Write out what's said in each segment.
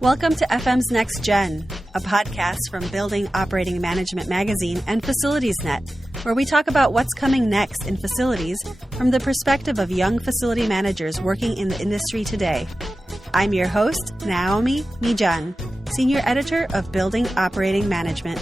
Welcome to FM's Next Gen, a podcast from Building Operating Management Magazine and FacilitiesNet, where we talk about what's coming next in facilities from the perspective of young facility managers working in the industry today. I'm your host, Naomi Mijan, Senior Editor of Building Operating Management.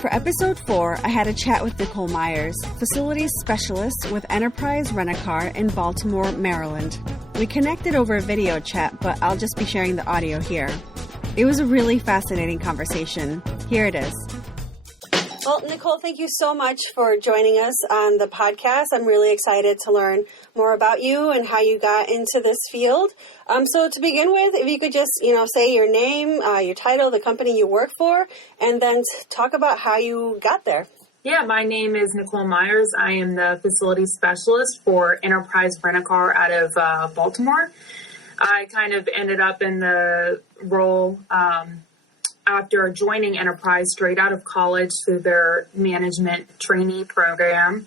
For episode 4, I had a chat with Nicole Meyers, Facilities Specialist with Enterprise Rent-A-Car in Baltimore, Maryland. We connected over a video chat, but I'll just be sharing the audio here. It was a really fascinating conversation. Here it is. Well, Nicole, thank you so much for joining us on the podcast. I'm really excited to learn more about you and how you got into this field. So to begin with, if you could just, say your name, your title, the company you work for, and then talk about how you got there. Yeah, my name is Nicole Meyers. I am the facilities specialist for Enterprise Rent-A-Car out of Baltimore. I kind of ended up in the role after joining Enterprise straight out of college through their management trainee program.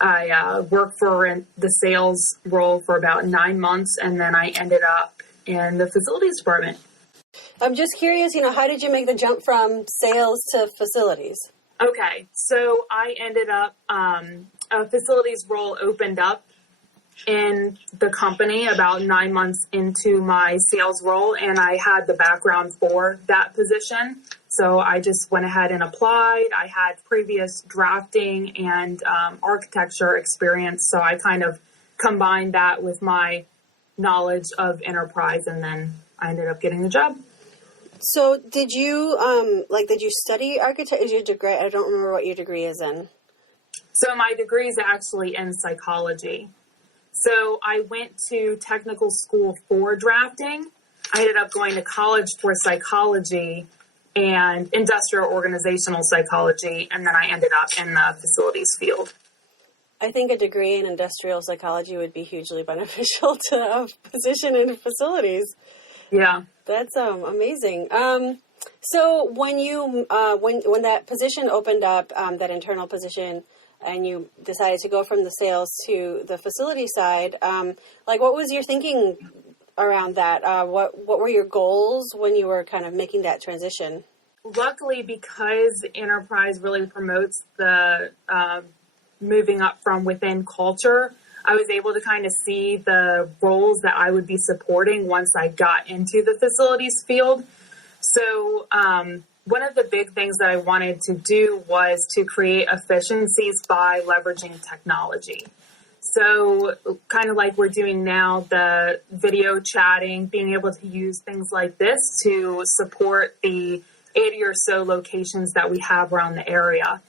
I worked for the sales role for about 9 months, and then I ended up in the facilities department. I'm just curious, how did you make the jump from sales to facilities? Okay, so I ended up, a facilities role opened up in the company about 9 months into my sales role, and I had the background for that position. So I just went ahead and applied. I had previous drafting and architecture experience, so I kind of combined that with my knowledge of enterprise, and then I ended up getting the job. So did you, did you study architecture? Is your degree? I don't remember what your degree is in. So my degree is actually in psychology. So I went to technical school for drafting. I ended up going to college for psychology and industrial organizational psychology, and then I ended up in the facilities field. I think a degree in industrial psychology would be hugely beneficial to a position in facilities. Yeah. That's amazing. So when you when that position opened up, that internal position, and you decided to go from the sales to the facility side, what was your thinking around that? What were your goals when you were kind of making that transition? Luckily, because Enterprise really promotes the moving up from within culture, I was able to kind of see the roles that I would be supporting once I got into the facilities field. So one of the big things that I wanted to do was to create efficiencies by leveraging technology. So kind of like we're doing now, the video chatting, being able to use things like this to support the 80 or so locations that we have around the area,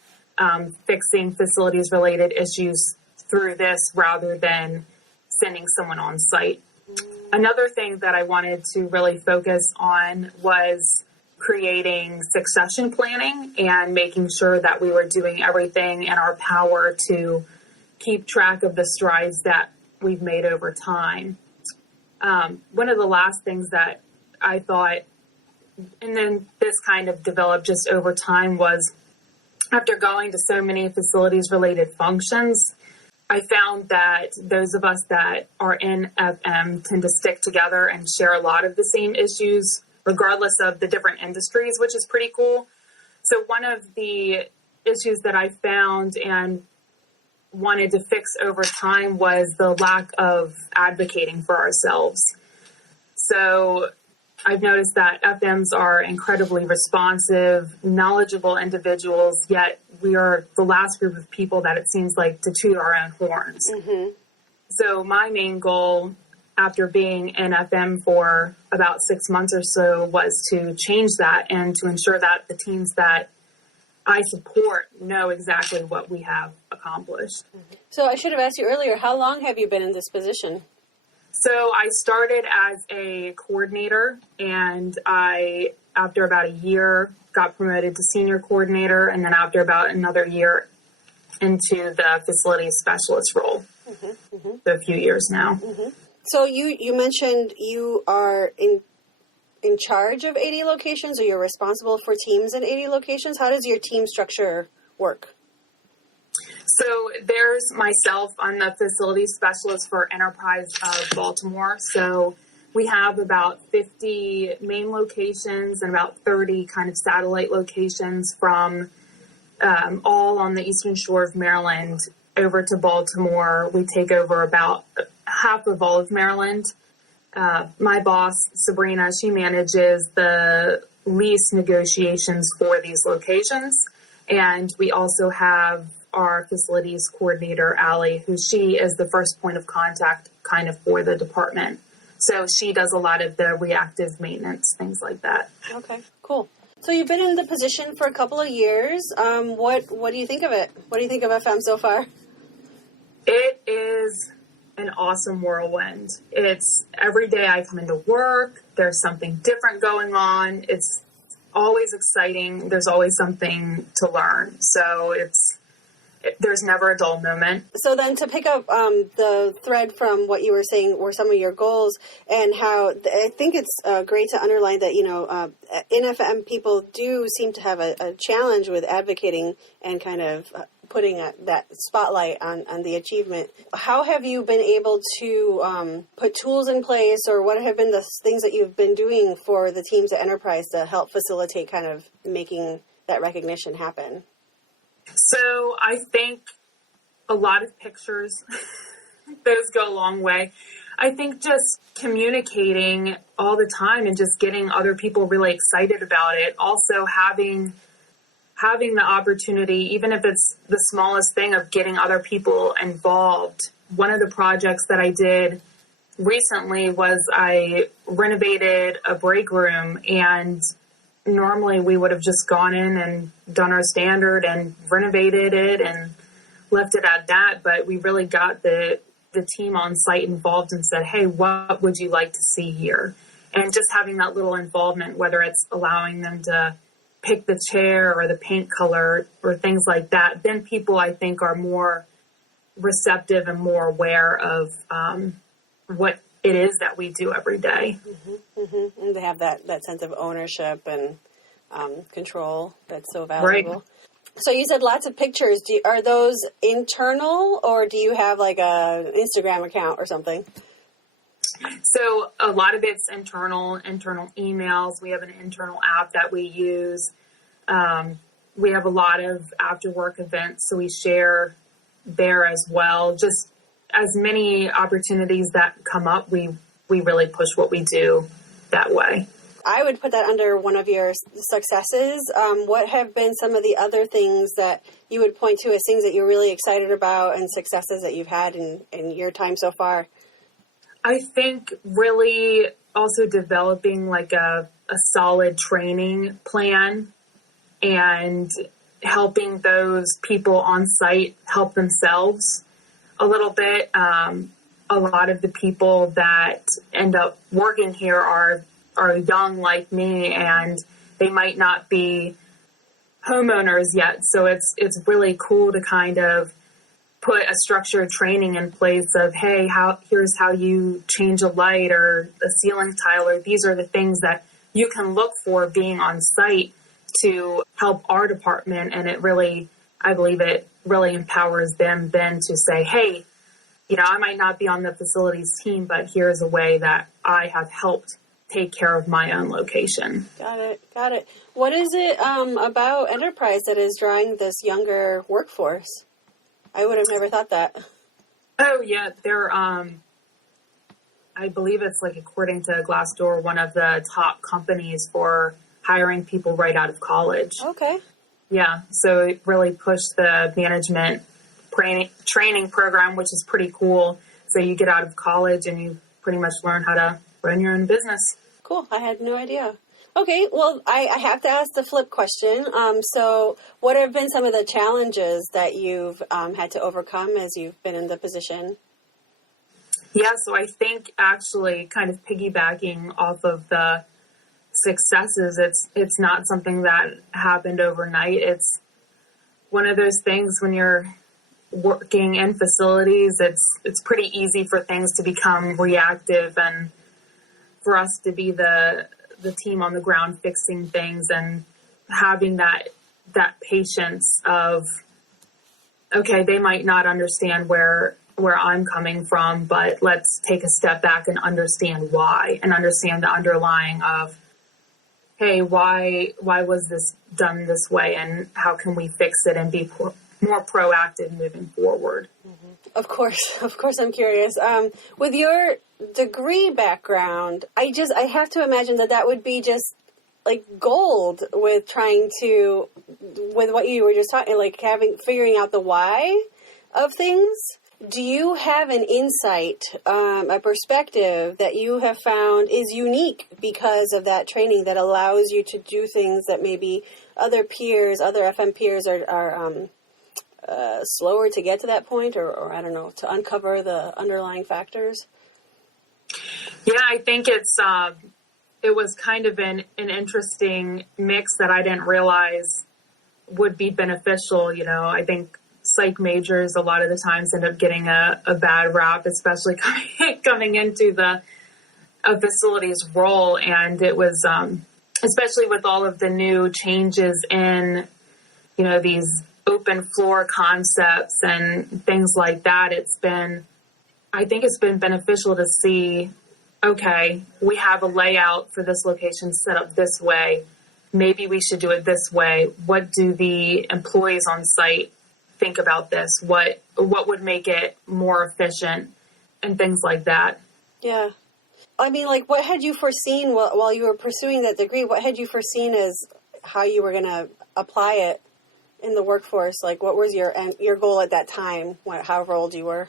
fixing facilities related issues through this rather than sending someone on site. Another thing that I wanted to really focus on was creating succession planning and making sure that we were doing everything in our power to keep track of the strides that we've made over time. One of the last things that I thought, and then this kind of developed just over time, was after going to so many facilities related functions, I found that those of us that are in FM tend to stick together and share a lot of the same issues, regardless of the different industries, which is pretty cool. So one of the issues that I found and wanted to fix over time was the lack of advocating for ourselves. So I've noticed that FMs are incredibly responsive, knowledgeable individuals, yet we are the last group of people that it seems like to toot our own horns. Mm-hmm. So my main goal after being in FM for about 6 months or so was to change that and to ensure that the teams that I support know exactly what we have accomplished. Mm-hmm. So I should have asked you earlier, how long have you been in this position? So I started as a coordinator, and I, after about a year, got promoted to senior coordinator, and then after about another year into the facilities specialist role. Mm-hmm, mm-hmm. So a few years now. Mm-hmm. So you mentioned you are in charge of 80 locations, or you're responsible for teams in 80 locations. How does your team structure work? So there's myself. I'm the facilities specialist for Enterprise of Baltimore. So We have about 50 main locations and about 30 kind of satellite locations from all on the eastern shore of Maryland over to Baltimore. We take over about half of all of Maryland. My boss, Sabrina, she manages the lease negotiations for these locations. And we also have our facilities coordinator, Allie, who she is the first point of contact kind of for the department. So she does a lot of the reactive maintenance, things like that. Okay, cool. So you've been in the position for a couple of years. What do you think of it? What do you think of FM so far? It is an awesome whirlwind. It's every day I come into work, there's something different going on. It's always exciting. There's always something to learn. So there's never a dull moment. So then to pick up the thread from what you were saying were some of your goals and how I think it's great to underline that, in FM people do seem to have a challenge with advocating and kind of putting that spotlight on the achievement. How have you been able to put tools in place, or what have been the things that you've been doing for the teams at Enterprise to help facilitate kind of making that recognition happen? So I think a lot of pictures, those go a long way. I think just communicating all the time and just getting other people really excited about it. Also having the opportunity, even if it's the smallest thing, of getting other people involved. One of the projects that I did recently was I renovated a break room, and normally we would have just gone in and done our standard and renovated it and left it at that. But we really got the team on site involved and said, hey, what would you like to see here? And just having that little involvement, whether it's allowing them to pick the chair or the paint color or things like that, then people, I think, are more receptive and more aware of what it is that we do every day. Mm-hmm, mm-hmm. And they have that sense of ownership and control that's so valuable. Right. So you said lots of pictures. Are those internal, or do you have like a Instagram account or something? So a lot of it's internal emails. We have an internal app that we use. We have a lot of after work events, so we share there as well. Just as many opportunities that come up, we really push what we do that way. I would put that under one of your successes. What have been some of the other things that you would point to as things that you're really excited about and successes that you've had in your time so far? I think really also developing like a solid training plan and helping those people on site help themselves a little bit. A lot of the people that end up working here are young like me, and they might not be homeowners yet. So it's really cool to kind of put a structured training in place of, hey, here's how you change a light or a ceiling tile, or these are the things that you can look for being on site to help our department. And I believe it really empowers them then to say, hey, I might not be on the facilities team, but here's a way that I have helped take care of my own location. Got it. What is it about Enterprise that is drawing this younger workforce? I would have never thought that. Oh, yeah. They're, I believe it's like, according to Glassdoor, one of the top companies for hiring people right out of college. Okay. Yeah. So it really pushed the management training program, which is pretty cool. So you get out of college and you pretty much learn how to run your own business. Cool. I had no idea. Okay, well, I have to ask the flip question. So what have been some of the challenges that you've had to overcome as you've been in the position? Yeah, so I think actually kind of piggybacking off of the successes, it's not something that happened overnight. It's one of those things when you're working in facilities, it's pretty easy for things to become reactive, and for us to be the team on the ground fixing things and having that patience of, okay, they might not understand where where I'm coming from, but let's take a step back and understand why, and understand the underlying of, hey, why was this done this way, and how can we fix it and be more proactive moving forward? Of course, I'm curious. With your degree background, I have to imagine that would be just like gold with with what you were just talking, like figuring out the why of things. Do you have an insight, a perspective that you have found is unique because of that training that allows you to do things that maybe other FM peers are slower to get to that point, or I don't know, to uncover the underlying factors? Yeah, I think it was kind of an interesting mix that I didn't realize would be beneficial. I think psych majors a lot of the times end up getting a bad rap, especially coming into a facilities role. And it was, especially with all of the new changes in, these open floor concepts and things like that, I think it's been beneficial to see, okay, we have a layout for this location set up this way. Maybe we should do it this way. What do the employees on site think about this? What would make it more efficient, and things like that? Yeah. I mean, like, what had you foreseen while you were pursuing that degree? What had you foreseen as how you were going to apply it in the workforce? Like, what was your goal at that time, however old you were?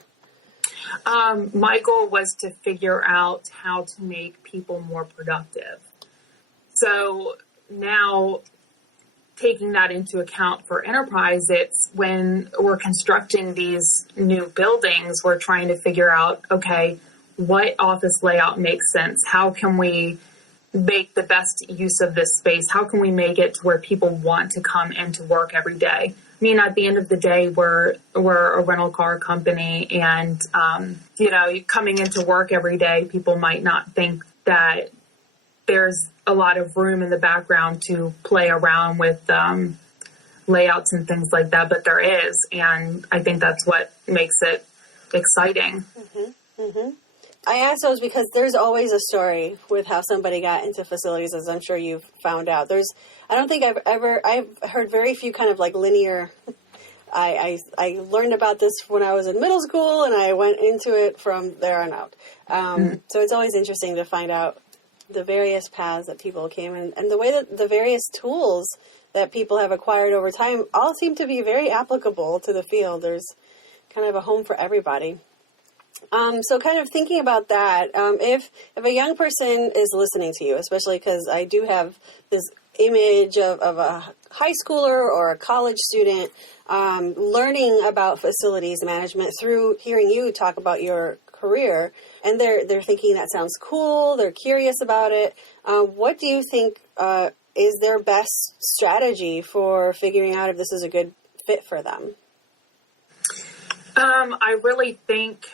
My goal was to figure out how to make people more productive. So now, taking that into account for enterprise, it's when we're constructing these new buildings, we're trying to figure out, okay, what office layout makes sense? How can we make the best use of this space? How can we make it to where people want to come into work every day? I mean, at the end of the day, we're a rental car company, and, coming into work every day, people might not think that there's a lot of room in the background to play around with layouts and things like that, but there is, and I think that's what makes it exciting. Mm-hmm. Mm-hmm. I ask those because there's always a story with how somebody got into facilities, as I'm sure you've found out. I don't think I've heard very few kind of like linear. I learned about this when I was in middle school, and I went into it from there on out. So it's always interesting to find out the various paths that people came in, and the way that the various tools that people have acquired over time all seem to be very applicable to the field. There's kind of a home for everybody. So kind of thinking about that, if a young person is listening to you, especially because I do have this image of a high schooler or a college student learning about facilities management through hearing you talk about your career, and they're thinking that sounds cool, they're curious about it, what do you think is their best strategy for figuring out if this is a good fit for them? I really think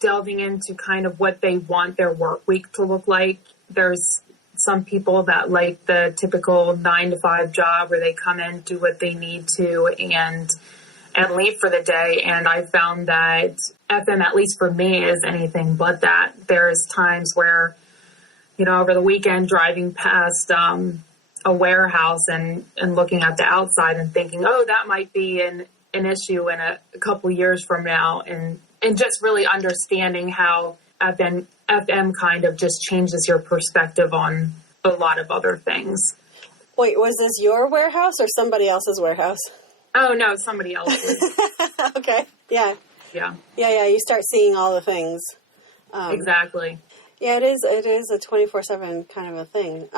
delving into kind of what they want their work week to look like. There's some people that like the typical 9-to-5 job where they come in, do what they need to, and leave for the day. And I found that FM, at least for me, is anything but that. There's times where, over the weekend, driving past a warehouse and looking at the outside and thinking, oh, that might be an issue in a couple years from now, and just really understanding how FM kind of just changes your perspective on a lot of other things. Wait, was this your warehouse or somebody else's warehouse? Oh, no, somebody else's. Okay, yeah. Yeah. Yeah, you start seeing all the things. Exactly. Yeah, it is a 24/7 kind of a thing.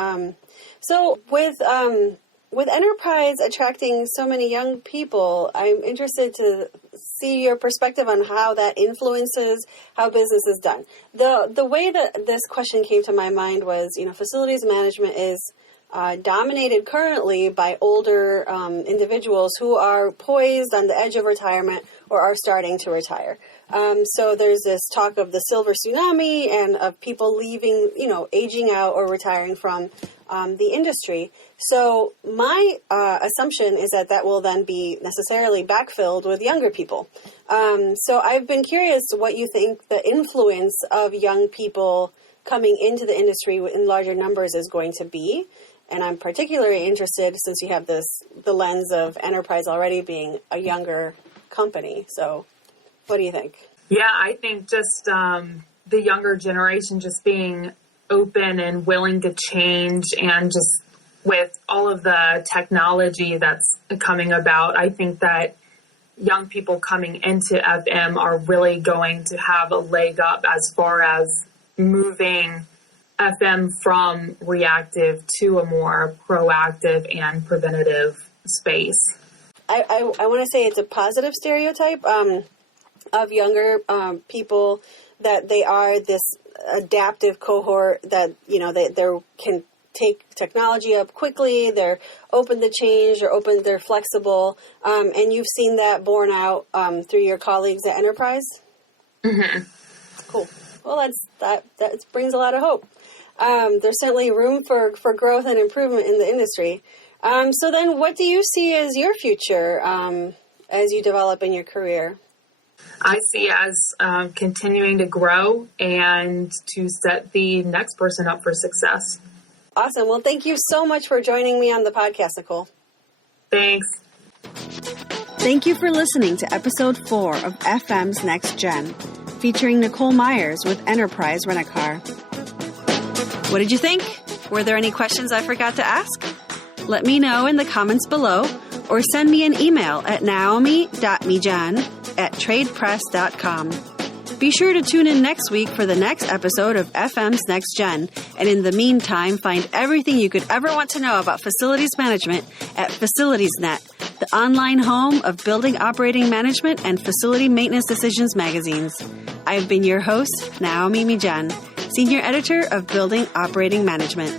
So with enterprise attracting so many young people, I'm interested to see your perspective on how that influences how business is done. The way that this question came to my mind was, facilities management is dominated currently by older individuals who are poised on the edge of retirement or are starting to retire. So there's this talk of the silver tsunami and of people leaving, aging out or retiring from the industry. So my assumption is that will then be necessarily backfilled with younger people. So I've been curious what you think the influence of young people coming into the industry in larger numbers is going to be. And I'm particularly interested, since you have the lens of Enterprise already being a younger company. So what do you think? Yeah, I think just the younger generation just being open and willing to change, and just with all of the technology that's coming about, I think that young people coming into FM are really going to have a leg up as far as moving FM from reactive to a more proactive and preventative space. I want to say it's a positive stereotype of younger people, that they are this adaptive cohort, that, they can take technology up quickly, they're open to change, they're flexible, and you've seen that borne out through your colleagues at Enterprise? Mm-hmm. Cool. Well, that brings a lot of hope. There's certainly room for growth and improvement in the industry. So then what do you see as your future as you develop in your career? I see as continuing to grow and to set the next person up for success. Awesome. Well, thank you so much for joining me on the podcast, Nicole. Thanks. Thank you for listening to episode 4 of FM's Next Gen, featuring Nicole Meyers with Enterprise Rent-A-Car. What did you think? Were there any questions I forgot to ask? Let me know in the comments below, or send me an email at naomi.mijan@tradepress.com. Be sure to tune in next week for the next episode of FM's Next Gen, and in the meantime, find everything you could ever want to know about facilities management at FacilitiesNet, the online home of building operating management and facility maintenance decisions magazines. I've been your host, Naomi Mijan, Senior Editor of Building Operating Management.